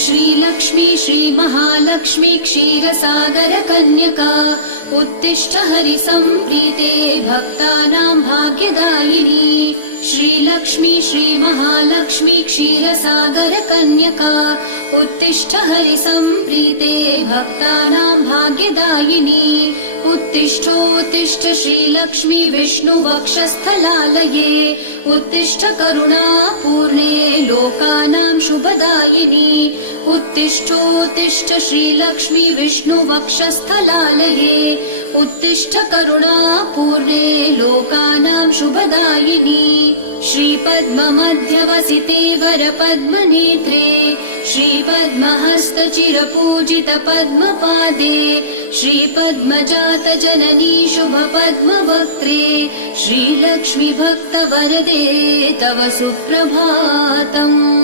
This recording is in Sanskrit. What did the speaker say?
श्रीलक्ष्मी श्रीमहालक्ष्मी क्षीरसागर कन्यका उत्तिष्ठ हरिसम्प्रीते भक्तानां भाग्यदायिनी। श्रीलक्ष्मी श्रीमहालक्ष्मी क्षीरसागर कन्यका उत्तिष्ठ हरिसम्प्रीते भक्तानां भाग्यदायिनी। उत्तिष्ठोत्तिष्ठ श्रीलक्ष्मी विष्णुवक्षस्थलालये उत्तिष्ठ करुणापूर्णे लोकानां शुभदायिनी। उत्तिष्ठोत्तिष्ठ श्रीलक्ष्मी विष्णुवक्षस्थलालये उत्तिष्ठ करुणापूर्णे लोकानां शुभदायिनी। श्रीपद्ममध्यवसिते वरपद्मनेत्रे श्रीपद्महस्तचिरपूजित पद्मपादे श्रीपद्मजात जननी शुभपद्मवक्त्रे श्रीलक्ष्मी भक्तवरदे तव सुप्रभातम्।